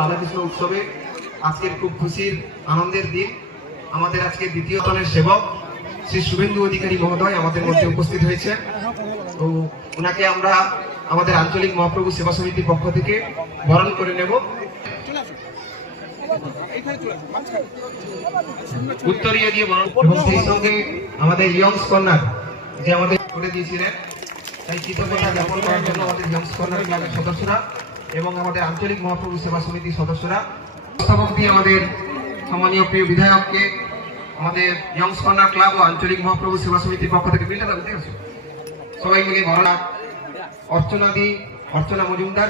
রাধাকৃষ্ণ উৎসবে আজকের খুব খুশির আনন্দের দিন। আমাদের আজকে দ্বিতীয় তনের সেবক শ্রী শুভেন্দু অধিকারী মহোদয় আমাদের মধ্যে উপস্থিত হয়েছে। তো ওনাকে আমরা আমাদের আঞ্চলিক মহাপ্রভু সেবা সমিতির পক্ষ থেকে বরণ করে নেব। উত্তরীয় দিয়ে বরণ এবং সেই সঙ্গে আমাদের ইয়ংস কর্নার যে আমাদের করে দিয়েছিলেন, তাই কৃতজ্ঞতা জ্ঞাপন করার জন্য আমাদের ইয়ংস কর্নার ক্লাবের সদস্যরা এবং আমাদের আঞ্চলিক মহাপ্রভু সেবা সমিতির সদস্যরা প্রস্তাবক দিয়ে আমাদের সম্মানীয় প্রিয় বিধায়ককে আমাদের ইয়ংস কর্নার ক্লাব ও আঞ্চলিক মহাপ্রভু সেবা সমিতির পক্ষ থেকে বিলটা দিতে আছে সবাই মিলে বড়রা অর্চনা মজুমদার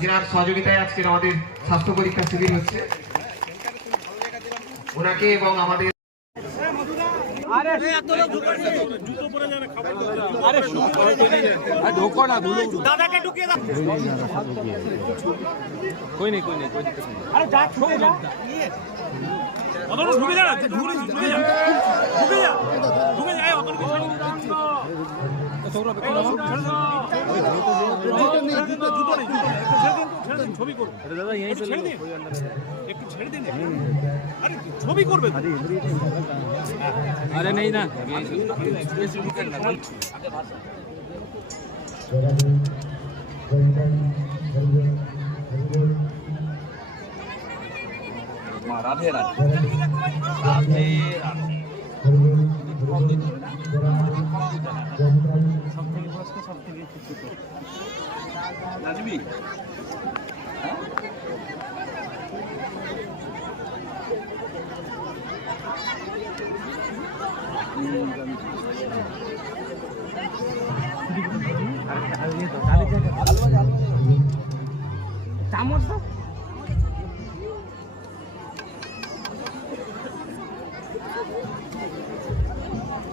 যিনার সহযোগিতায় আজকের আমাদের স্বাস্থ্য পরীক্ষা শিবির হচ্ছে, ওনাকে এবং আমাদের ছবি করবে। আরে নেই না রাধে রাধে রাধে রাধে সব থেকে নাচবি চামচ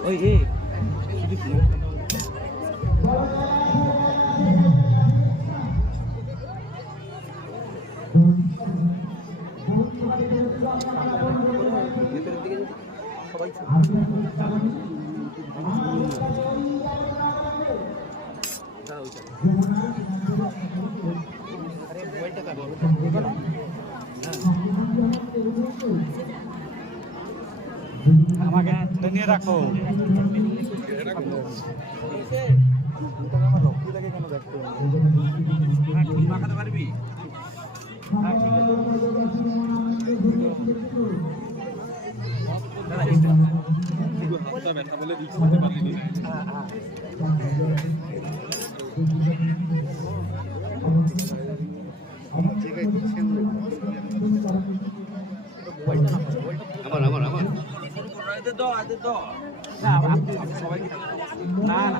ওই সবাই আমাকে নিয়ে রাখো। আমার রক্তি লাগে কেন দেখতে মাখাতে পারবি? ব্যথা বলে দিতে পারবি আমার আমার আমার সবাইকে না না